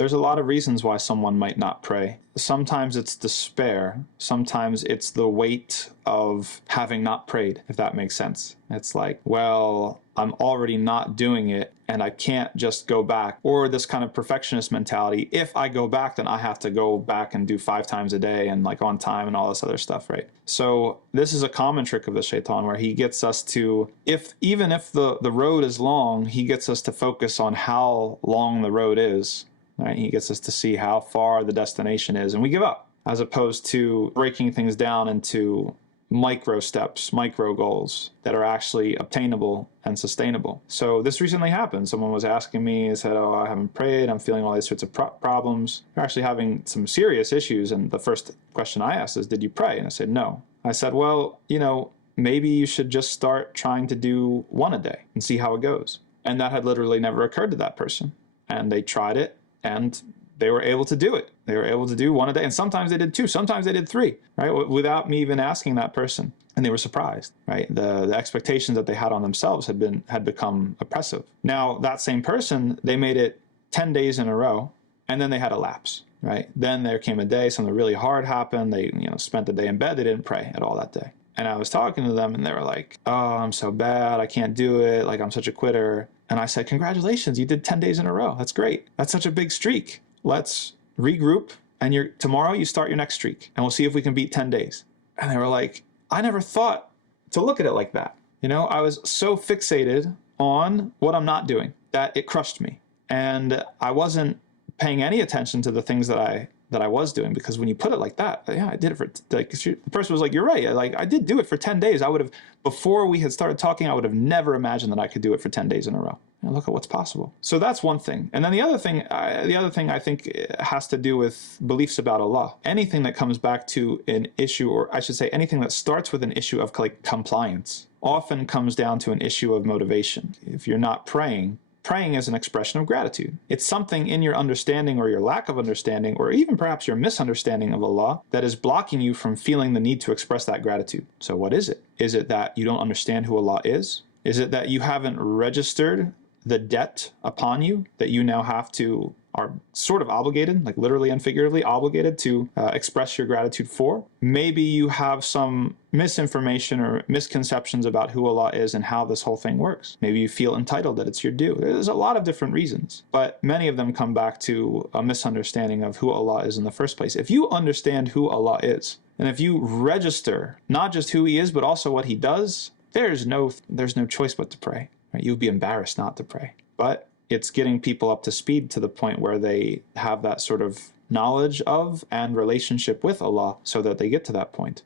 There's a lot of reasons why someone might not pray. Sometimes it's despair. Sometimes it's the weight of having not prayed, if that makes sense. It's like, well, I'm already not doing it and I can't just go back. Or this kind of perfectionist mentality. If I go back, then I have to go back and do 5 times a day and like on time and all this other stuff, right? So this is a common trick of the shaitan where he gets us to, even if the road is long, he gets us to focus on how long the road is. Right? He gets us to see how far the destination is, and we give up, as opposed to breaking things down into micro steps, micro goals that are actually obtainable and sustainable. So this recently happened. Someone was asking me, they said, oh, I haven't prayed, I'm feeling all these sorts of problems. They're actually having some serious issues, and the first question I asked is, did you pray? And I said, no. I said, well, maybe you should just start trying to do 1 a day and see how it goes. And that had literally never occurred to that person. And they tried it, and they were able to do it. They were able to do 1 a day. And sometimes they did 2, sometimes they did 3, right? Without me even asking that person. And they were surprised, right? The expectations that they had on themselves had become oppressive. Now, that same person, they made it 10 days in a row, and then they had a lapse, right? Then there came a day, something really hard happened. They, spent the day in bed. They didn't pray at all that day. And I was talking to them, and they were like, oh, I'm so bad. I can't do it. Like, I'm such a quitter. And I said, congratulations, you did 10 days in a row. That's great. That's such a big streak. Let's regroup, and tomorrow you start your next streak, and we'll see if we can beat 10 days. And they were like, I never thought to look at it like that. I was so fixated on what I'm not doing that it crushed me. And I wasn't paying any attention to the things that I was doing, because when you put it like that, yeah, I did it for, the person was like, you're right. I did do it for 10 days. Before we had started talking, I would have never imagined that I could do it for 10 days in a row. And look at what's possible. So that's one thing. And then the other thing I think has to do with beliefs about Allah. Anything that comes back to an issue, or I should say anything that starts with an issue of like compliance, often comes down to an issue of motivation. If you're not praying is an expression of gratitude. It's something in your understanding or your lack of understanding, or even perhaps your misunderstanding of Allah, that is blocking you from feeling the need to express that gratitude. So what is it? Is it that you don't understand who Allah is? Is it that you haven't registered the debt upon you that you now are sort of obligated, like literally and figuratively obligated to express your gratitude for? Maybe you have some misinformation or misconceptions about who Allah is and how this whole thing works. Maybe you feel entitled that it's your due. There's a lot of different reasons, but many of them come back to a misunderstanding of who Allah is in the first place. If you understand who Allah is, and if you register not just who He is, but also what He does, there's no choice but to pray. Right? You'd be embarrassed not to pray. But it's getting people up to speed to the point where they have that sort of knowledge of and relationship with Allah so that they get to that point.